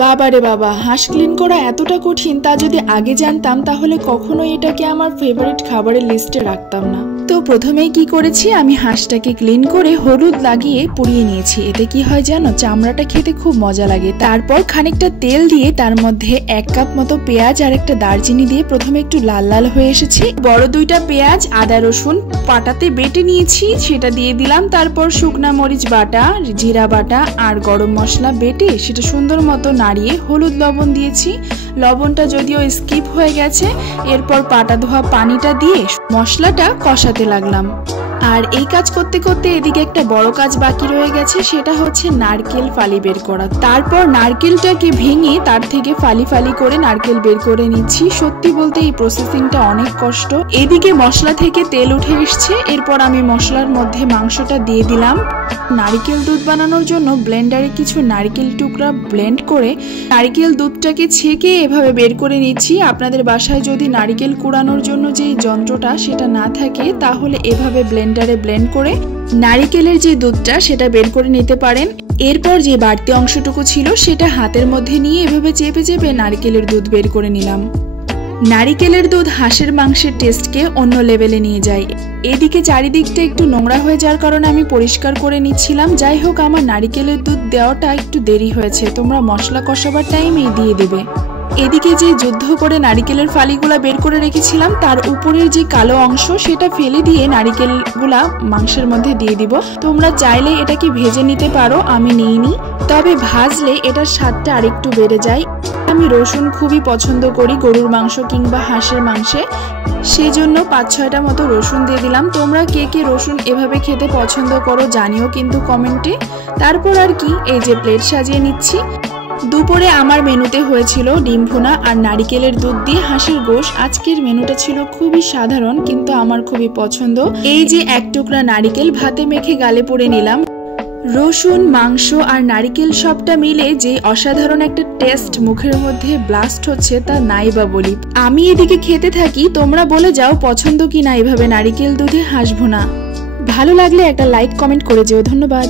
বাবারে বাবা, হাঁস ক্লিন করা এতটা কঠিন তা যদি আগে জানতাম তাহলে কখনোই এটাকে আমার ফেভারিট খাবারের লিস্টে রাখতাম না। তো প্রথমেই কি করেছি, আমি হাঁসটাকে ক্লিন করে হলুদ লাগিয়ে পুড়িয়ে নিয়েছি। এতে কি হয় জানো, চামড়াটা খেতে খুব মজা লাগে। তারপর খানিকটা তেল দিয়ে তার মধ্যে 1 কাপ মতো পেঁয়াজ আর একটা দারচিনি দিয়ে প্রথমে একটু লাল লাল হয়ে এসেছি। বড় 2টা পেঁয়াজ, আদা রসুন পাটাতে বেটে নিয়েছি, সেটা দিয়ে দিলাম। তারপর শুকনা মরিচ বাটা, জিরা বাটা আর গরম মশলা বেটে সেটা সুন্দর মতো নাড়িয়ে হলুদ লবণ দিয়েছি। লবণটা যদিও স্কিপ হয়ে গেছে। এরপর পাটা ধোয়া পানিটা দিয়ে মশলাটা কষাতে লাগলাম। আর এই কাজ করতে করতে এদিকে একটা বড় কাজ বাকি রয়ে গেছে, সেটা হচ্ছে নারকেল ফালি বের করা। তারপর নারকেলটাকে ভেঙে তার থেকে ফালি ফালি করে নারকেল বের করে নিচ্ছি। সত্যি বলতে এই প্রসেসিংটা অনেক কষ্ট। এদিকে মশলা থেকে তেল উঠে এসছে। এরপর আমি মশলার মধ্যে মাংসটা দিয়ে দিলাম। নারকেল দুধ বানানোর জন্য ব্লেন্ডারে কিছু নারকেল টুকরা ব্লেন্ড করে নারকেল দুধটাকে ছেঁকে এভাবে বের করে নিচ্ছি। আপনাদের বাসায় যদি নারকেল কুড়ানোর জন্য যে যন্ত্রটা সেটা না থাকে তাহলে এভাবে ব্লেন্ডারে ব্লেন্ড করে নারকেলের যে দুধটা সেটা বের করে নিতে পারেন। এরপর যে বাড়তি অংশটুকু ছিল সেটা হাতের মধ্যে নিয়ে এভাবে চেপে চেপে নারকেলের দুধ বের করে নিলাম। নারিকেলের দুধ হাঁসের মাংসের টেস্টকে অন্য লেভেলে নিয়ে যায়। এদিকে চারিদিকটা একটু নোংরা হয়ে যাওয়ার কারণে আমি পরিষ্কার করে নিচ্ছিলাম। যাই হোক, আমার নারিকেলের দুধ দেওয়াটা একটু দেরি হয়েছে, তোমরা মশলা কষাবার টাইমেই দিয়ে দেবে। এদিকে যে যুদ্ধ করে নারিকেলের ফালিগুলা বের করে রেখেছিলাম তার উপরের যে কালো অংশ সেটা ফেলে দিয়ে নারিকেলগুলা মাংসের মধ্যে দিয়ে দিব। তোমরা চাইলে এটাকে ভেজে নিতে পারো, আমি নিইনি, তবে ভাজলে এটার স্বাদটা আরেকটু বেড়ে যায়। আমি রসুন খুবই পছন্দ করি গরুর মাংস কিংবা হাঁসের মাংসে, সেই জন্য 5-6টা মতো রসুন দিয়ে দিলাম। তোমরা কে কে রসুন এভাবে খেতে পছন্দ করো জানিও কিন্তু কমেন্টে। তারপর আর কি, এই যে প্লেট সাজিয়ে নিচ্ছি। দুপুরে আমার মেনুতে হয়েছিল ডিম ভুনা আর নারিকেলের দুধ দিয়ে হাঁসের গোশ। আজকের মেনুটা ছিল খুবই সাধারণ কিন্তু আমার খুবই পছন্দ। এই যে 1 টুকরা নারিকেল ভাতে মেখে গালে পড়ে নিলাম। রসুন, মাংস আর নারিকেল সবটা মিলে যে অসাধারণ একটা টেস্ট মুখের মধ্যে ব্লাস্ট হচ্ছে তা নাই বা বলি। আমি এদিকে খেতে থাকি, তোমরা বলে যাও পছন্দ কিনা এভাবে নারিকেল দুধে হাঁস ভুনা। ভালো লাগলে একটা লাইক কমেন্ট করে যেও। ধন্যবাদ।